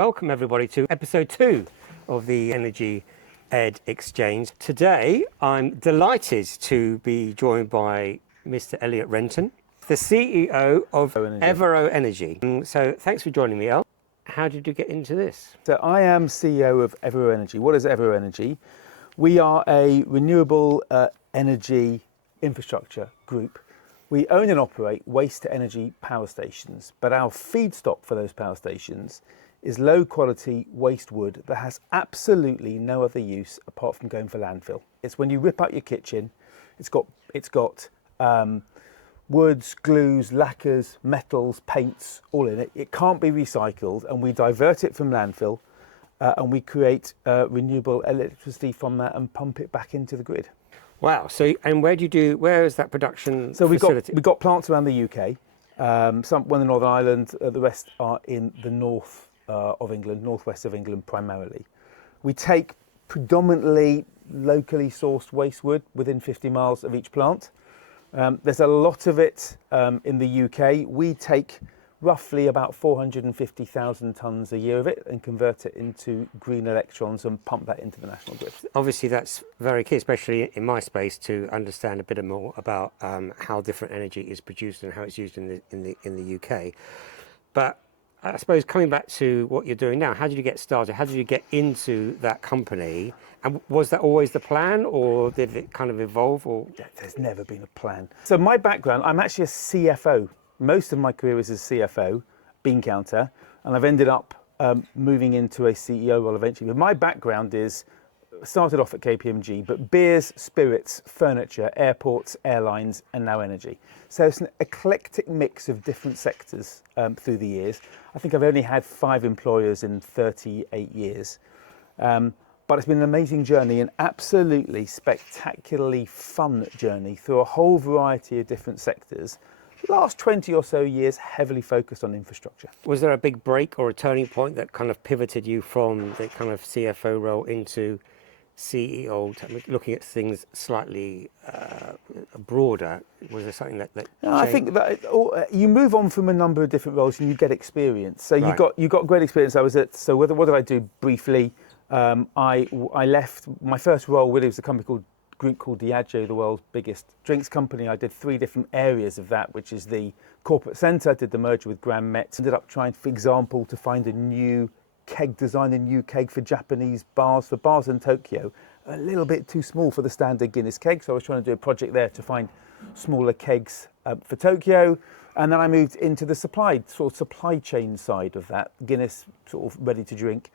Welcome everybody to episode 2 of the Energy Ed Exchange. Today I'm delighted to be joined by Mr. Elliot Renton, the CEO of Evero Energy. So thanks for joining me, El. How did you get into this? So I am CEO of Evero Energy. What is Evero Energy? We are a renewable energy infrastructure group. We own and operate waste to energy power stations, but our feedstock for those power stations is low quality waste wood that has absolutely no other use apart from going for landfill. It's when you rip out your kitchen, it's got woods, glues, lacquers, metals, paints, all in it. It can't be recycled, and we divert it from landfill and we create renewable electricity from that and pump it back into the grid. Wow. So, and where is that production facility? We've got plants around the UK, one in Northern Ireland, the rest are in the north of England, northwest of England primarily. We take predominantly locally sourced waste wood within 50 miles of each plant. There's a lot of it in the UK. We take roughly about 450,000 tonnes a year of it and convert it into green electrons and pump that into the national grid. Obviously that's very key, especially in my space, to understand a bit more about how different energy is produced and how it's used in the UK. But I suppose coming back to what you're doing now, how did you get started? How did you get into that company? And was that always the plan, or did it kind of evolve? Or there's never been a plan. So my background, I'm actually a CFO. Most of my career was as CFO, bean counter, and I've ended up moving into a CEO role eventually. But my background started off at KPMG, but beers, spirits, furniture, airports, airlines, and now energy. So it's an eclectic mix of different sectors through the years. I think I've only had 5 employers in 38 years. But it's been an amazing journey, an absolutely spectacularly fun journey through a whole variety of different sectors. The last 20 or so years heavily focused on infrastructure. Was there a big break or a turning point that kind of pivoted you from the kind of CFO role into CEO, looking at things slightly broader? Was there something that changed? I think that you move on from a number of different roles and you get experience. So Right. you got great experience. What did I do briefly? I left my first role with, it was a group called Diageo, the world's biggest drinks company. I did 3 different areas of that, which is the corporate centre. I did the merger with Grand Met. Ended up trying, for example, to find a new keg for Japanese bars, for bars in Tokyo. A little bit too small for the standard Guinness keg, so I was trying to do a project there to find smaller kegs for Tokyo. And then I moved into the supply chain side of that, Guinness sort of ready to drink.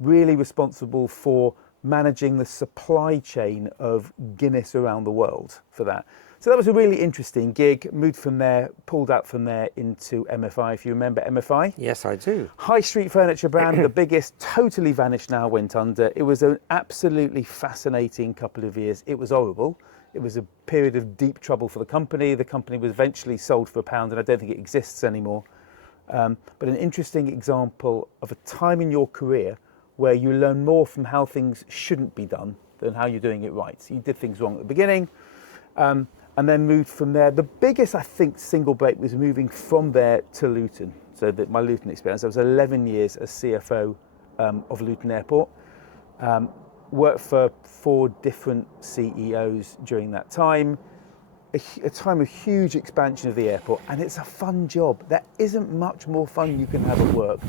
Really responsible for managing the supply chain of Guinness around the world for that. So that was a really interesting gig. Moved from there, pulled out from there into MFI, if you remember MFI. Yes, I do. High street furniture brand, the biggest, totally vanished now, went under. It was an absolutely fascinating couple of years. It was horrible. It was a period of deep trouble for the company. The company was eventually sold for £1, and I don't think it exists anymore. But an interesting example of a time in your career where you learn more from how things shouldn't be done than how you're doing it right. So you did things wrong at the beginning, and then moved from there. The biggest, I think, single break was moving from there to Luton. So my Luton experience, I was 11 years as CFO of Luton Airport. Worked for 4 different CEOs during that time. A time of huge expansion of the airport, and it's a fun job. There isn't much more fun you can have at work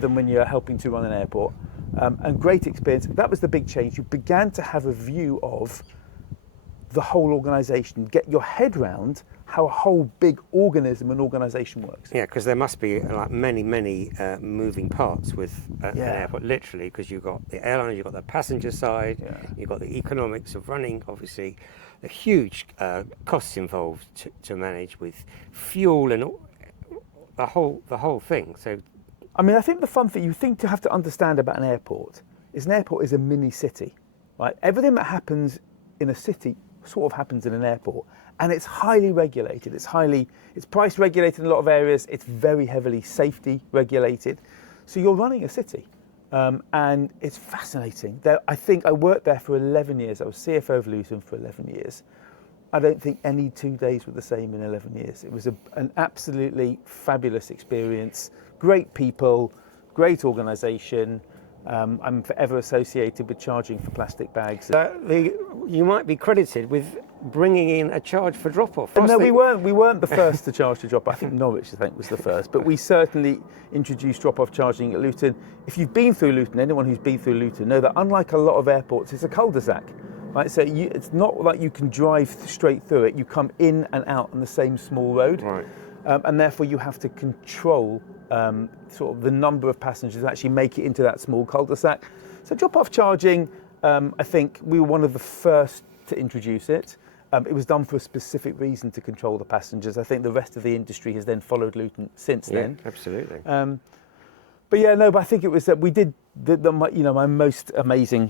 than when you're helping to run an airport. And great experience. That was the big change. You began to have a view of the whole organisation, get your head round how a whole big organism and organisation works. Yeah, because there must be like many moving parts with an airport, literally, because you've got the airline, you've got the passenger side, you've got the economics of running, obviously, the huge costs involved to manage with fuel and the whole thing. So, I mean, I think the fun thing you have to understand about an airport is a mini city, right? Everything that happens in a city sort of happens in an airport, and it's highly regulated. It's price regulated in a lot of areas. It's very heavily safety regulated. So you're running a city, and it's fascinating. I think I worked there for 11 years. I was CFO of Luton for 11 years. I don't think any 2 days were the same in 11 years. It was an absolutely fabulous experience. Great people, great organisation. I'm forever associated with charging for plastic bags. You might be credited with bringing in a charge for drop-off. No, we weren't the first to charge to drop. I think Norwich, was the first, but we certainly introduced drop-off charging at Luton. If you've been through Luton, anyone who's been through Luton know that unlike a lot of airports, it's a cul-de-sac. Right, so it's not like you can drive straight through it. You come in and out on the same small road, right. And therefore you have to control sort of the number of passengers that actually make it into that small cul-de-sac. So drop-off charging, I think we were one of the first to introduce it. It was done for a specific reason to control the passengers. I think the rest of the industry has then followed Luton since then. Absolutely. But I think it was that we did my most amazing.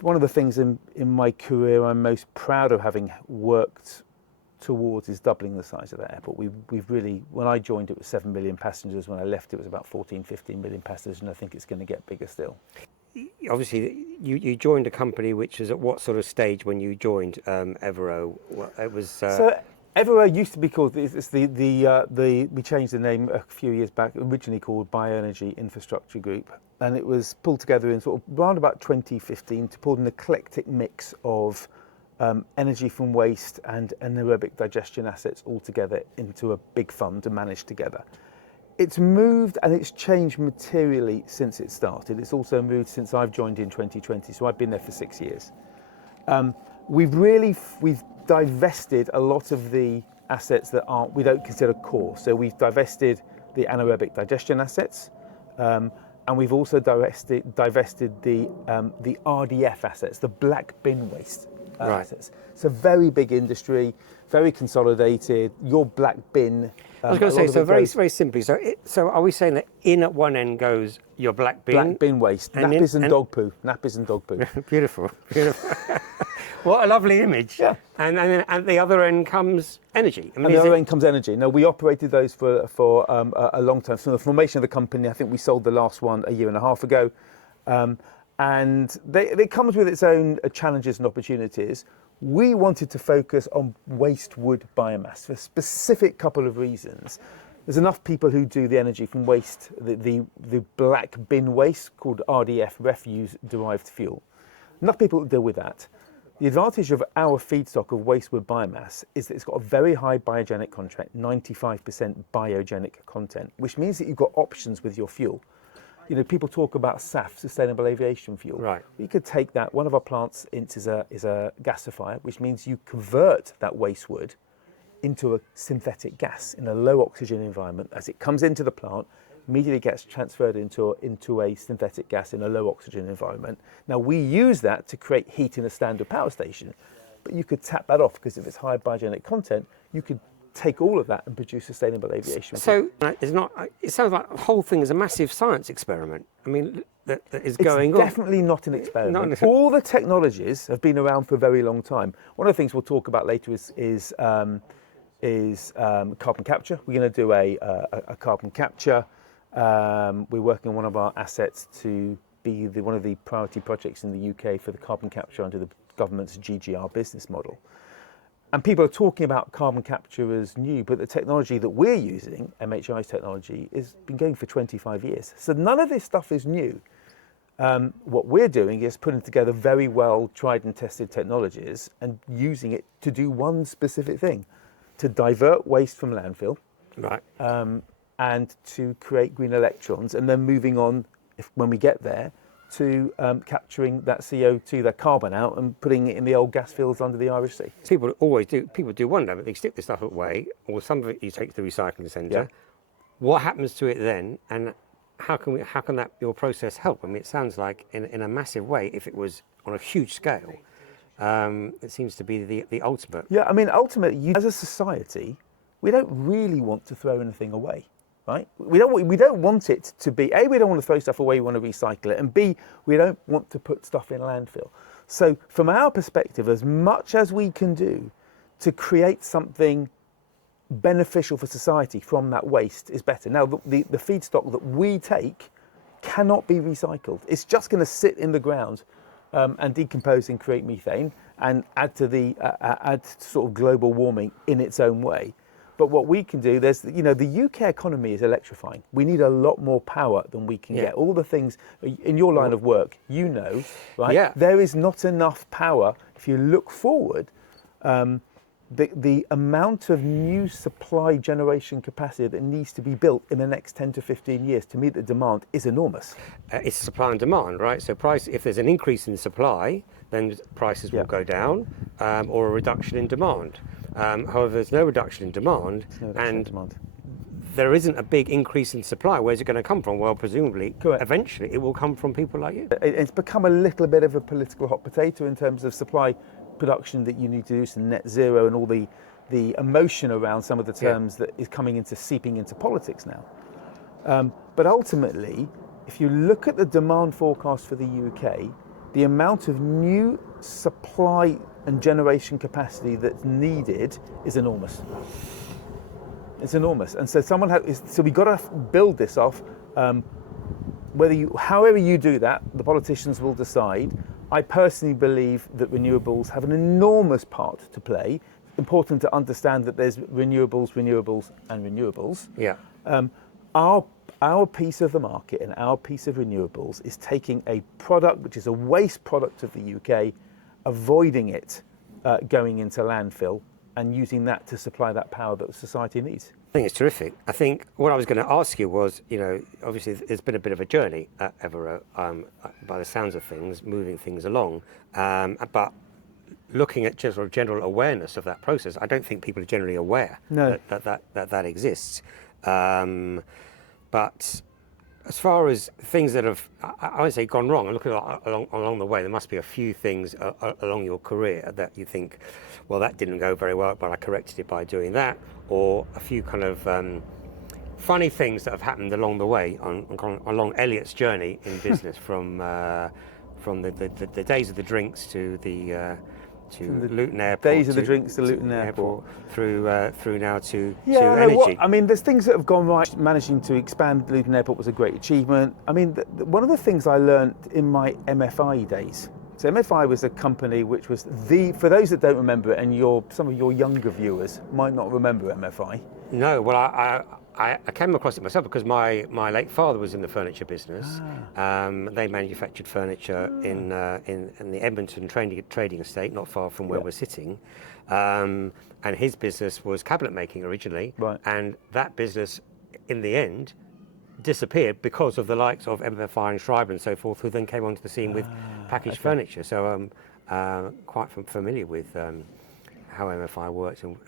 One of the things in my career I'm most proud of having worked towards is doubling the size of that airport. We've really, when I joined it was 7 million passengers. When I left it was about 15 million passengers, and I think it's going to get bigger still. Obviously, you joined a company which is at what sort of stage when you joined Evero? Well, it was. So Evero used to be called. It's we changed the name a few years back. Originally called Bioenergy Infrastructure Group, and it was pulled together in sort of around about 2015 to pull an eclectic mix of energy from waste and anaerobic digestion assets all together into a big fund to manage together. It's moved and it's changed materially since it started. It's also moved since I've joined in 2020, so I've been there for 6 years. We've divested a lot of the assets that we don't consider core. So we've divested the anaerobic digestion assets, and we've also divested the RDF assets, the black bin waste assets. It's a very big industry, very consolidated. Your black bin. I was going to say, so very simply, so are we saying that in at one end goes your black bin? Black bin waste, nappies and dog poo. Nappies and dog poo. Beautiful. What a lovely image. Yeah. And then at the other end comes energy. And the other end comes energy. Now, we operated those for a long time. So the formation of the company, I think we sold the last one a year and a half ago. And it comes with its own challenges and opportunities. We wanted to focus on waste wood biomass for a specific couple of reasons. There's enough people who do the energy from waste, the black bin waste called RDF, refuse derived fuel. Enough people deal with that. The advantage of our feedstock of waste wood biomass is that it's got a very high biogenic content, 95% biogenic content, which means that you've got options with your fuel. You know, people talk about SAF, sustainable aviation fuel. Right. You could take that. One of our plants is a gasifier, which means you convert that waste wood into a synthetic gas in a low oxygen environment. As it comes into the plant, immediately gets transferred into a synthetic gas in a low oxygen environment. Now we use that to create heat in a standard power station, but you could tap that off because if it's high biogenic content, you could take all of that and produce sustainable aviation fuel. So it sounds like the whole thing is a massive science experiment. I mean, that is going on. It's definitely not an experiment. All the technologies have been around for a very long time. One of the things we'll talk about later is carbon capture. We're going to do a carbon capture. We're working on one of our assets to be one of the priority projects in the UK for the carbon capture under the government's GGR business model. And people are talking about carbon capture as new, but the technology that we're using, MHI's technology, has been going for 25 years. So none of this stuff is new. What we're doing is putting together very well tried and tested technologies and using it to do one specific thing, to divert waste from landfill, right, and to create green electrons, and then moving on, when we get there, to capturing that CO2, that carbon out, and putting it in the old gas fields under the Irish Sea. People do wonder, but they stick the stuff away, or some of it you take to the recycling centre. Yeah. What happens to it then, and how can that your process help? I mean, it sounds like in a massive way, if it was on a huge scale, it seems to be the ultimate. Yeah, I mean, ultimately, as a society, we don't really want to throw anything away. Right? We don't want it to be, A, we don't want to throw stuff away, we want to recycle it, and B, we don't want to put stuff in landfill. So from our perspective, as much as we can do to create something beneficial for society from that waste is better. Now, the feedstock that we take cannot be recycled. It's just going to sit in the ground and decompose and create methane and add to sort of global warming in its own way. But what we can do, there's, you know, the UK economy is electrifying. We need a lot more power than we can get. All the things in your line of work, you know, right? Yeah. There is not enough power. If you look forward, the amount of new supply generation capacity that needs to be built in the next 10 to 15 years to meet the demand is enormous. It's supply and demand, right? So price, if there's an increase in supply, then prices will go down, or a reduction in demand. However, there's no reduction in demand, there isn't a big increase in supply. Where's it going to come from? Well, presumably, eventually, it will come from people like you. It's become a little bit of a political hot potato in terms of supply production that you need to do, some net zero and all the emotion around some of the terms that is seeping into politics now. But ultimately, if you look at the demand forecast for the UK, the amount of new supply and generation capacity that's needed is enormous. It's enormous, and so so we've got to build this off. However you do that, the politicians will decide. I personally believe that renewables have an enormous part to play. Important to understand that there's renewables, and renewables. Yeah. Our piece of the market and our piece of renewables is taking a product which is a waste product of the UK, avoiding it going into landfill, and using that to supply that power that society needs. I think it's terrific. I think what I was going to ask you was, you know, obviously there's been a bit of a journey at Evero, by the sounds of things, moving things along. But looking at just sort of general awareness of that process, I don't think people are generally aware that exists. But as far as things that have, I would say, gone wrong, and looking along the way, there must be a few things along your career that you think, well, that didn't go very well, but I corrected it by doing that, or a few kind of funny things that have happened along the way along Elliot's journey in business, from the days of the drinks to the Luton Airport. Days of the drinks to Luton Airport. Through now to energy. I mean, there's things that have gone right. Managing to expand Luton Airport was a great achievement. I mean, one of the things I learned in my MFI days. So MFI was a company which was for those that don't remember it, and some of your younger viewers might not remember MFI. No, well, I came across it myself because my late father was in the furniture business. They manufactured furniture in the Edmonton trading estate, not far from where we're sitting. And his business was cabinet making originally, and that business, in the end, disappeared because of the likes of MFI and Schreiber and so forth, who then came onto the scene with packaged furniture. So I'm quite familiar with how MFI works and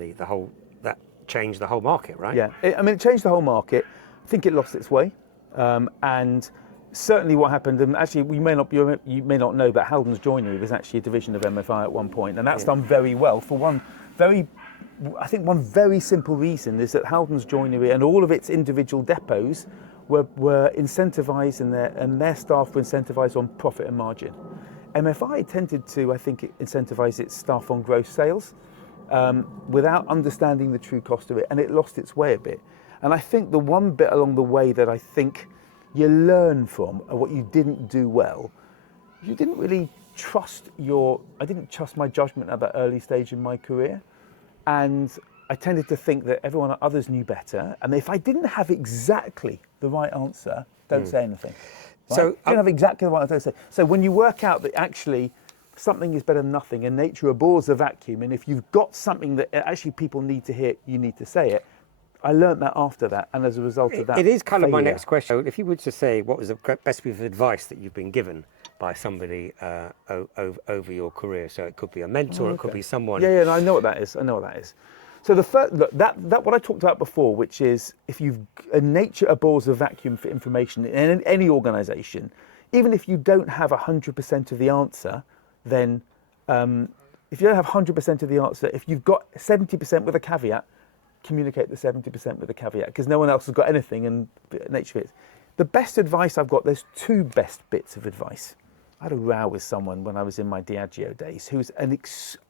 the whole that changed the whole market, right? Yeah, it changed the whole market. I think it lost its way, and certainly what happened. And actually, you may not know, but Haldon's Joinery was actually a division of MFI at one point, and that's done very well for one very simple reason is that Haldon's Joinery and all of its individual depots were incentivised, and their staff were incentivised on profit and margin. MFI tended to, I think, incentivise its staff on gross sales without understanding the true cost of it, and it lost its way a bit. And I think the one bit along the way that I think you learn from what you didn't do well, you didn't really I didn't trust my judgment at that early stage in my career. And I tended to think that others knew better. And if I didn't have exactly the right answer, don't say anything. Right? So you don't have exactly the right answer, don't say. So when you work out that actually something is better than nothing, and nature abhors a vacuum, and if you've got something that actually people need to hear, you need to say it. I learned that after that, and as a result of that, it is kind of my next question. If you were to say what was the best piece of advice that you've been given by somebody over your career, so it could be a mentor, it could be someone. Yeah, no, I know what that is. So the first, that what I talked about before, which is if nature abhors a vacuum for information in any organisation, even if you don't have 100% of the answer, then if you don't have 100% of the answer, if you've got 70% with a caveat, communicate the 70% with a caveat, because no one else has got anything, and nature is. The best advice I've got, there's two best bits of advice. I had a row with someone when I was in my Diageo days, who's an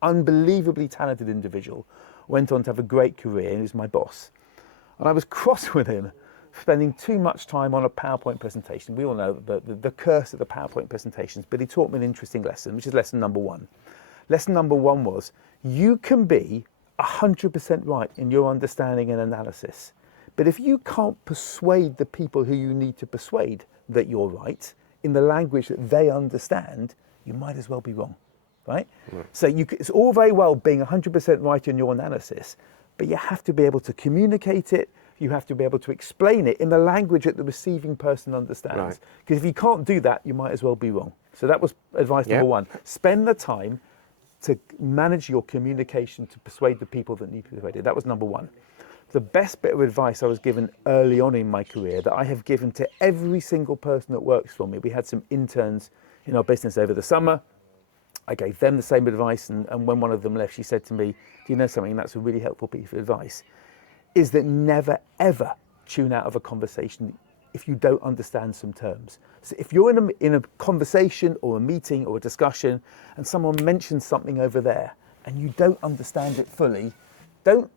unbelievably talented individual, went on to have a great career, and he was my boss. And I was cross with him, spending too much time on a PowerPoint presentation. We all know the curse of the PowerPoint presentations, but he taught me an interesting lesson, which is lesson number one. Lesson number one was, you can be 100% right in your understanding and analysis. But if you can't persuade the people who you need to persuade that you're right in the language that they understand, you might as well be wrong, right? So it's all very well being 100% right in your analysis, but you have to be able to communicate it. You have to be able to explain it in the language that the receiving person understands. Because if you can't do that, you might as well be wrong. So that was advice number one. Spend the time to manage your communication to persuade the people that need to be persuaded. That was number one. The best bit of advice I was given early on in my career that I have given to every single person that works for me. We had some interns in our business over the summer. I gave them the same advice, and when one of them left, she said to me, "Do you know something? That's a really helpful piece of advice, is that never, ever tune out of a conversation if you don't understand some terms." So if you're in a conversation or a meeting or a discussion and someone mentions something over there and you don't understand it fully, don't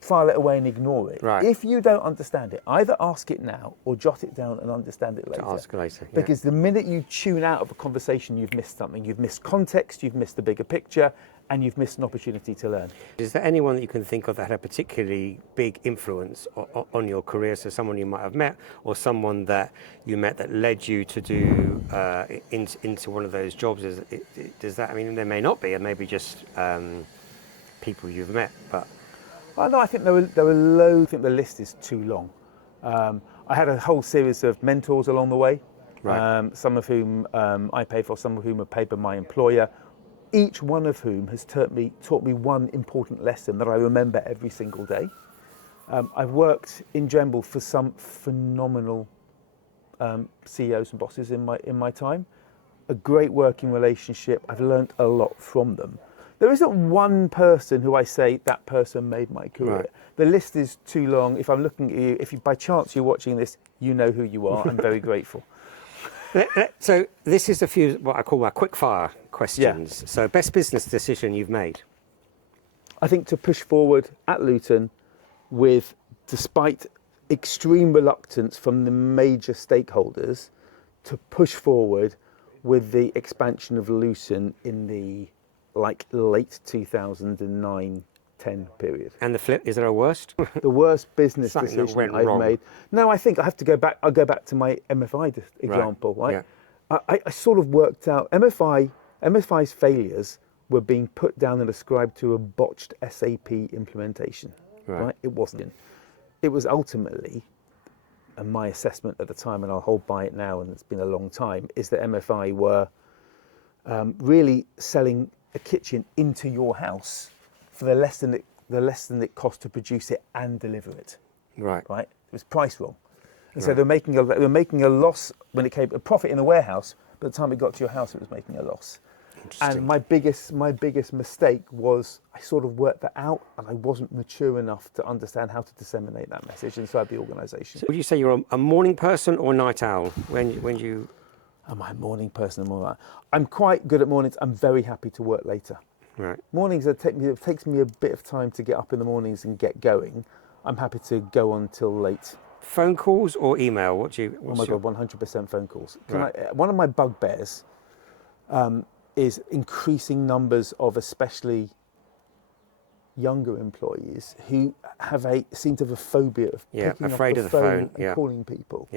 file it away and ignore it. If you don't understand it, either ask it now or jot it down and understand it later. Ask later. Because the minute you tune out of a conversation, you've missed something. You've missed context, you've missed the bigger picture, and you've missed an opportunity to learn. Is there anyone that you can think of that had a particularly big influence on your career? So someone you might have met, or someone that you met that led you to do into one of those jobs? Does that? I mean, there may not be, and maybe just people you've met, but. No, I think there were loads. I think the list is too long. I had a whole series of mentors along the way, some of whom I paid for, some of whom are paid by my employer, each one of whom has taught me one important lesson that I remember every single day. I've worked in general for some phenomenal CEOs and bosses in my time. A great working relationship. I've learned a lot from them. There isn't one person who I say that person made my career. The list is too long. If I'm looking at you, if you, by chance you're watching this, you know who you are. I'm very grateful. So this is a few what I call my quick fire questions. So best business decision you've made? I think to push forward at Luton despite extreme reluctance from the major stakeholders, to push forward with the expansion of Luton in the late 2009-10 period. And the flip, is there a worst? The worst business decision I've made. No, I think I have to go back. I'll go back to my MFI example. Right? I sort of worked out MFI's failures were being put down and ascribed to a botched SAP implementation. Right? It wasn't. It was ultimately, and my assessment at the time, and I'll hold by it now, and it's been a long time, is that MFI were really selling a kitchen into your house for the less than it cost to produce it and deliver it. Right. It was priced wrong, and so they were making a loss when it came a profit in the warehouse. By the time it got to your house, it was making a loss. And my biggest mistake was I sort of worked that out, and I wasn't mature enough to understand how to disseminate that message inside the organisation. So would you say you're a morning person or a night owl when you? Am I a morning person or not? I'm quite good at mornings. I'm very happy to work later. Mornings, it takes me a bit of time to get up in the mornings and get going. I'm happy to go on till late. Phone calls or email? God, 100% phone calls. One of my bugbears is increasing numbers of especially younger employees who seem to have a phobia of picking up the phone and calling people.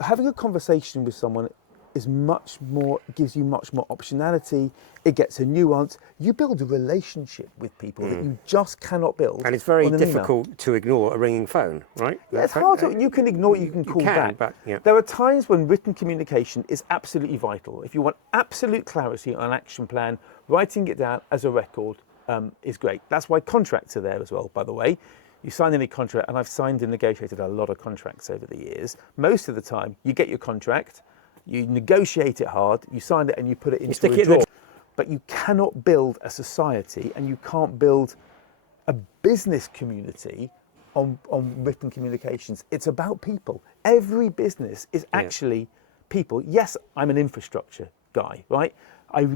Having a conversation with someone gives you much more optionality. It gets a nuance. You build a relationship with people that you just cannot build. And it's very difficult to ignore a ringing phone, right? Yeah, it's hard to. You can ignore it. You can call back. But, there are times when written communication is absolutely vital. If you want absolute clarity on an action plan, writing it down as a record is great. That's why contracts are there as well, by the way. You sign any contract, and I've signed and negotiated a lot of contracts over the years. Most of the time, you get your contract, you negotiate it hard, you sign it, and you put it into a drawer. But you cannot build a society, and you can't build a business community on written communications. It's about people. Every business is actually people. Yes, I'm an infrastructure guy, right? I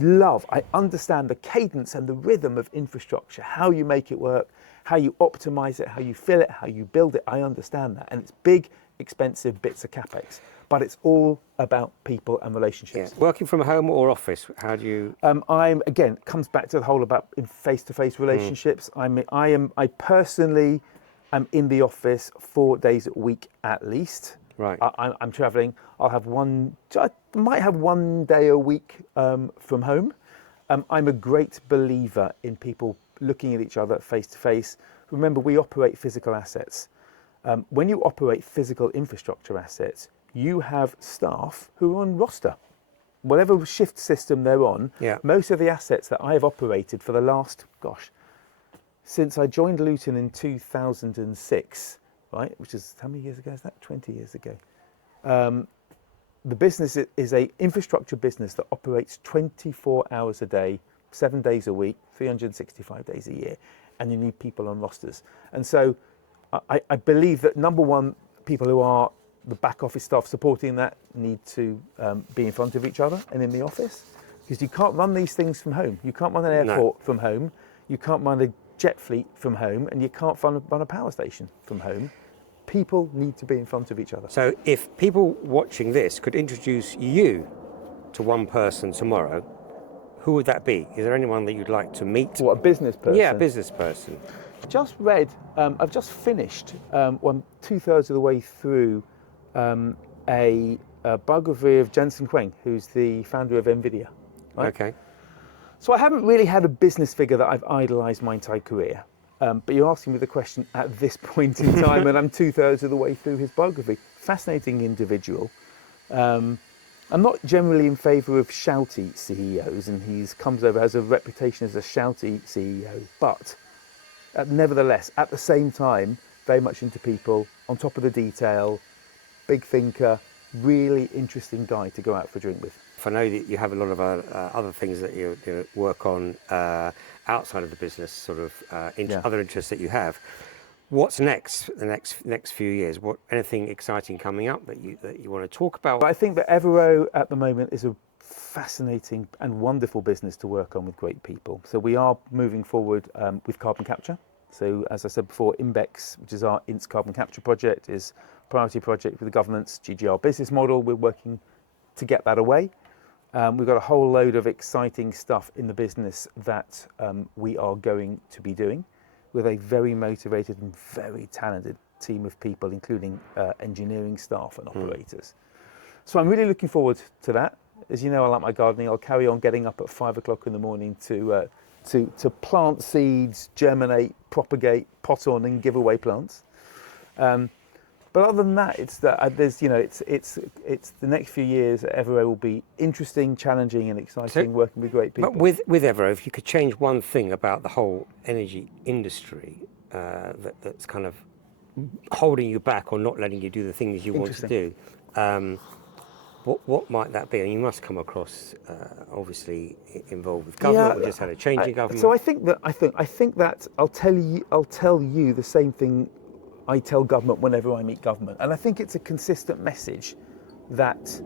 understand the cadence and the rhythm of infrastructure, how you make it work, how you optimize it, how you fill it, how you build it. I understand that. And it's big, expensive bits of capex, but it's all about people and relationships. Yeah. Working from home or office, how do you? I'm again comes back to the whole about in face-to-face relationships. I personally am in the office 4 days a week at least. Right. I'm travelling. I might have 1 day a week from home. I'm a great believer in people looking at each other face to face. Remember, we operate physical assets. When you operate physical infrastructure assets, you have staff who are on roster. Whatever shift system they're on, Yeah. most of the assets that I have operated for the last, since I joined Luton in 2006, right, which is, how many years ago is that? 20 years ago. The business is a infrastructure business that operates 24 hours a day, 7 days a week, 365 days a year, and you need people on rosters. And so I believe that, number one, people who are the back office staff supporting that need to be in front of each other and in the office, because you can't run these things from home. You can't run an airport from home, you can't run a jet fleet from home, and you can't run a power station from home. People need to be in front of each other. So if people watching this could introduce you to one person tomorrow, who would that be? Is there anyone that you'd like to meet? What, a business person? Yeah, a business person. I've just finished 2/3 of the way through a biography of Jensen Huang, who's the founder of NVIDIA. Right? Okay. So I haven't really had a business figure that I've idolised my entire career. But you're asking me the question at this point in time, and I'm 2/3 of the way through his biography. Fascinating individual. I'm not generally in favour of shouty CEOs, and he has a reputation as a shouty CEO. But nevertheless, at the same time, very much into people, on top of the detail, big thinker, really interesting guy to go out for a drink with. I know that you have a lot of other things that you work on outside of the business, sort of other interests that you have. What's next? The next few years? Anything exciting coming up that you want to talk about? I think that Evero at the moment is a fascinating and wonderful business to work on with great people. So we are moving forward with carbon capture. So as I said before, INBEX, which is our INTS carbon capture project, is a priority project with the government's GGR business model. We're working to get that away. We've got a whole load of exciting stuff in the business that we are going to be doing with a very motivated and very talented team of people, including engineering staff and operators. So I'm really looking forward to that. As you know, I like my gardening. I'll carry on getting up at 5 o'clock in the morning to plant seeds, germinate, propagate, pot on, and give away plants. But other than that, it's the next few years at Evero will be interesting, challenging, and exciting, working with great people. But with Evero, if you could change one thing about the whole energy industry that's kind of holding you back or not letting you do the things you want to do, what might that be? And you must come across obviously involved with government. We just had a change in government. So I think that I'll tell you the same thing I tell government whenever I meet government, and I think it's a consistent message that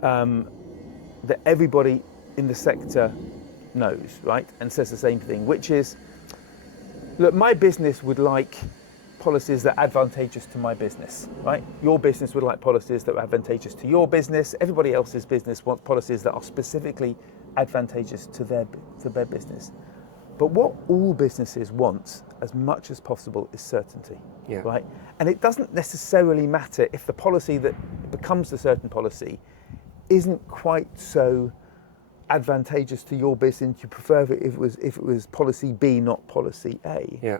that everybody in the sector knows, right, and says the same thing, which is, look, my business would like policies that are advantageous to my business, right? Your business would like policies that are advantageous to your business. Everybody else's business wants policies that are specifically advantageous to their business. But what all businesses want, as much as possible, is certainty, right? And it doesn't necessarily matter if the policy that becomes the certain policy isn't quite so advantageous to your business. You prefer it if it was policy B, not policy A. Yeah.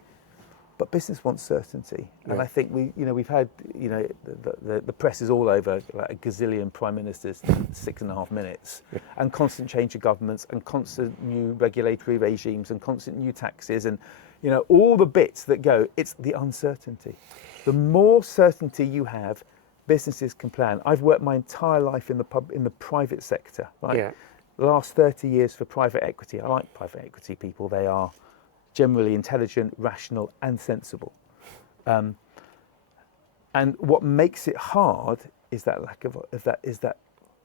But business wants certainty, and I think we've had the press is all over like a gazillion prime ministers in 6.5 minutes, and constant change of governments, and constant new regulatory regimes, and constant new taxes, and all the bits that go. It's the uncertainty. The more certainty you have, businesses can plan. I've worked my entire life in the private sector, right? Yeah. The last 30 years for private equity. I like private equity people. They are generally intelligent, rational, and sensible. And what makes it hard is that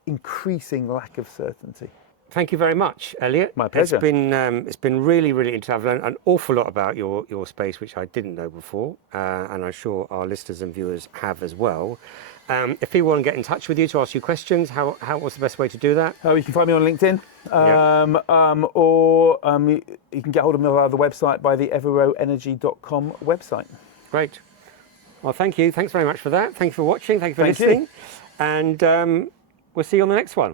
increasing lack of certainty. thank you very much, Elliot. My pleasure. It's been really, really interesting. I've learned an awful lot about your space, which I didn't know before, and I'm sure our listeners and viewers have as well. If people want to get in touch with you to ask you questions, what's the best way to do that? You can find me on LinkedIn, Yeah. or you can get hold of me via the website by the everoenergy.com website. Great. Well, thank you. Thanks very much for that. Thank you for watching. Thank you for Thank you. listening. And we'll see you on the next one.